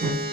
Thank mm -hmm. you.